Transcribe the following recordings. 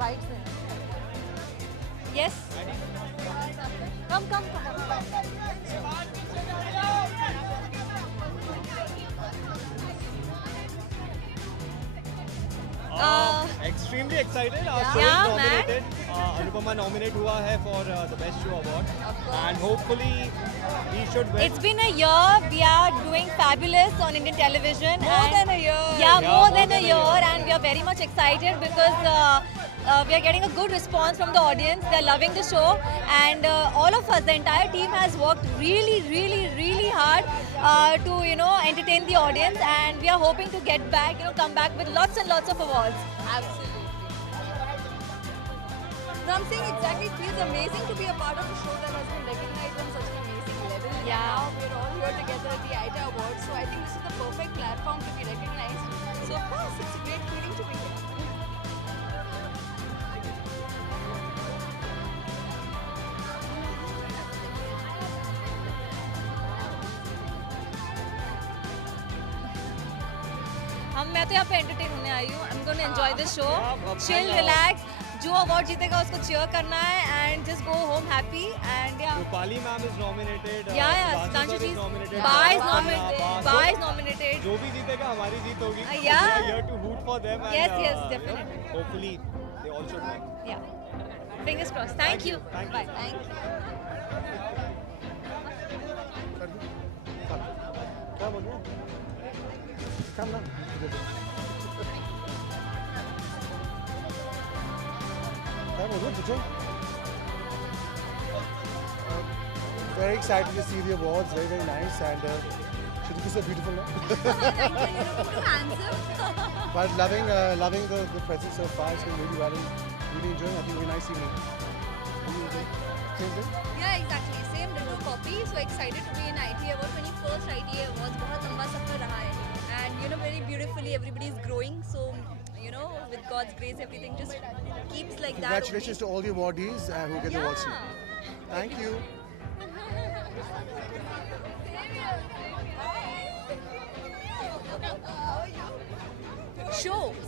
bites in. Yes. Come, come, come. Extremely excited. Our show Yeah, is nominated. Anupama nominated हुआ है for the best show award, and hopefully we should win. It's been a year. We are doing fabulous on Indian television. More than a year. Yeah, more than a year, and we are very much excited because we are getting a good response from the audience. They are loving the show, and all of us, the entire team, has worked really hard to entertain the audience, and we are hoping to get back, come back with lots and lots of awards. Absolutely. No, I'm saying exactly, it feels amazing to be a part of a show that has been recognized on such an amazing level. And Yeah. now we're all here together at the ITA Awards, so I think this is the perfect platform to be recognized. So of course, it's a great feeling to be here. मैं तो यहाँ पे entertain होने आई हूँ. I'm going to enjoy this show. Yeah, Chill, अब relax. जो award जीतेगा उसको cheer करना है and just go home happy and yeah. Rupali ma'am is nominated. Yeah, Sudhanshu Sudhanshu sir ji. is nominated. Ba is Bas, nominated. Bas. Ba is nominated. जो भी जीतेगा हमारी जीत होगी. Yeah. We are here to root for them. Yes, and, yes, definitely. Hopefully they all should win. Yeah. Fingers crossed. Thank you. Thank you. Bye. Thank you. क्या बोलूं? काम ना. क्या बोलूं तुझे? Very excited to see the awards. Very nice, and Shruti is so beautiful now. Thank you, you're too handsome. But loving the present so far. It's been really well and really enjoying. I think very nice evening. Same thing. Yeah, exactly. Same little copy. So excited to be in ITA Award. 21st ITA Awards. बहुत लंबा सफर रहा है. And very beautifully everybody is growing. So with God's grace, everything just keeps like that. Congratulations to all the awardees who get the awards. Thank you. Shows.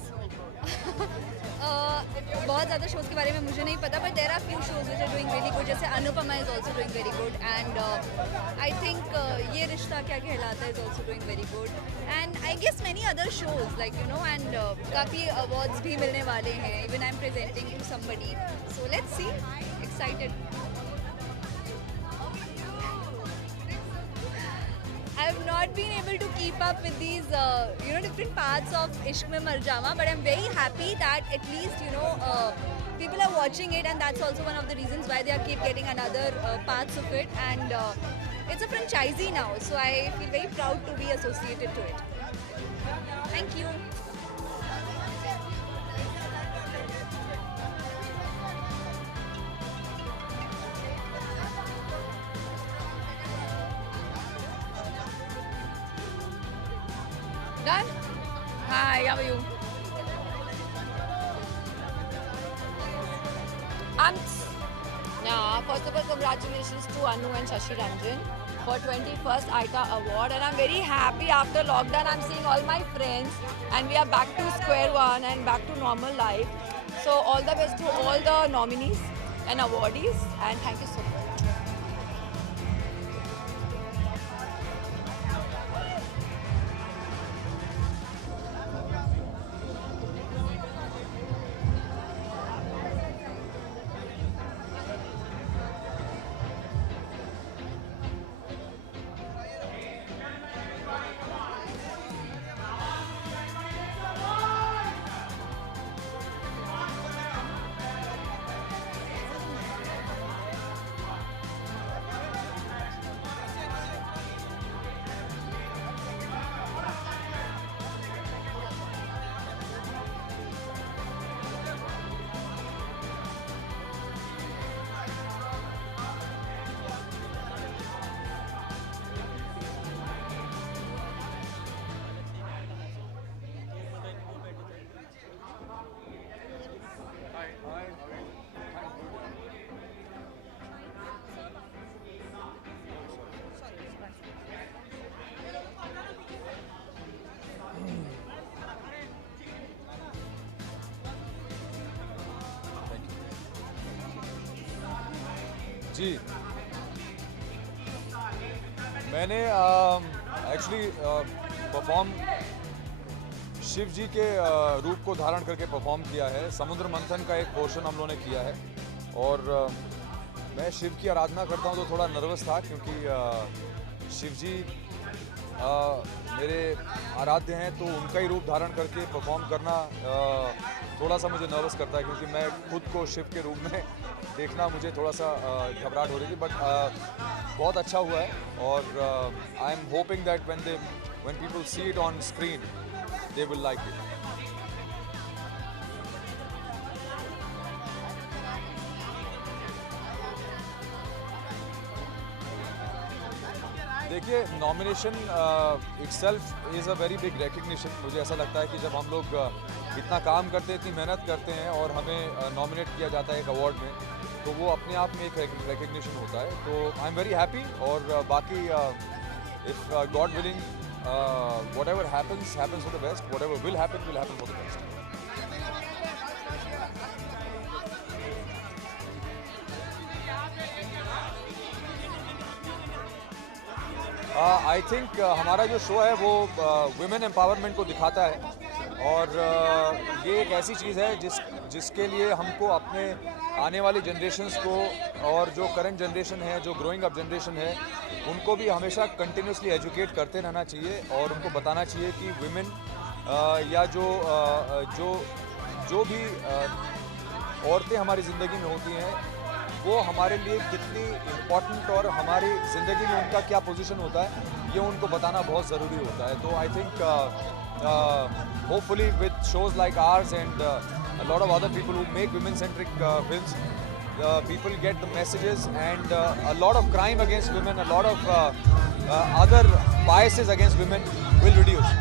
बहुत ज़्यादा shows के बारे में मुझे नहीं पता, but there are few shows which are doing really good. जैसे Anupama is also doing very good, and I think ये रिश्ता क्या कहलाता है is also doing very good, and I guess many other shows and काफ़ी awards भी मिलने वाले हैं. Even I'm presenting to somebody, so let's see. Excited. I've not been able to keep up with these, different parts of Ishq Mein Mar Jawa, but I'm very happy that at least, people are watching it, and that's also one of the reasons why they are keep getting another parts of it, and it's a franchisee now, so I feel very proud to be associated to it. Thank you. Done? Hi, how are you? First of all, congratulations to Anu and Shashi Ranjan for 21st ITA Award, and I'm very happy after lockdown I'm seeing all my friends and we are back to square one and back to normal life. So all the best to all the nominees and awardees, and thank you so much. जी, मैंने actually perform Shiv जी के रूप को धारण करके perform किया है। समुद्र मंथन का एक पोर्शन हम लोगों ने किया है और मैं शिव की आराधना करता हूँ तो थोड़ा नर्वस था क्योंकि शिव जी मेरे आराध्य हैं, तो उनका ही रूप धारण करके परफॉर्म करना थोड़ा सा मुझे नर्वस करता है क्योंकि मैं खुद को शिव के रूप में देखना मुझे थोड़ा सा घबराहट हो रही थी, बट बहुत अच्छा हुआ है और I am hoping that when people see it on screen they will like it. देखिए, nomination itself is a very big recognition. मुझे ऐसा लगता है कि जब हम लोग इतना काम करते हैं, इतनी मेहनत करते हैं और हमें नॉमिनेट किया जाता है एक अवार्ड में, तो वो अपने आप में एक रिकग्निशन होता है। तो आई एम वेरी हैप्पी और बाकी if God willing whatever happens for the best, whatever will happen for the best. I think हमारा जो शो है वो वुमेन एम्पावरमेंट को दिखाता है और ये एक ऐसी चीज़ है जिसके लिए हमको अपने आने वाली जनरेशन्स को और जो करंट जनरेशन है, जो ग्रोइंग अप जनरेशन है, उनको भी हमेशा कंटिन्यूसली एजुकेट करते रहना चाहिए और उनको बताना चाहिए कि वुमेन या जो भी औरतें हमारी ज़िंदगी में होती हैं वो हमारे लिए कितनी इम्पोर्टेंट और हमारी ज़िंदगी में उनका क्या पोजीशन होता है, ये उनको बताना बहुत ज़रूरी होता है। तो I think hopefully with shows like ours and a lot of other people who make women-centric films, people get the messages and a lot of crime against women, a lot of other biases against women will reduce.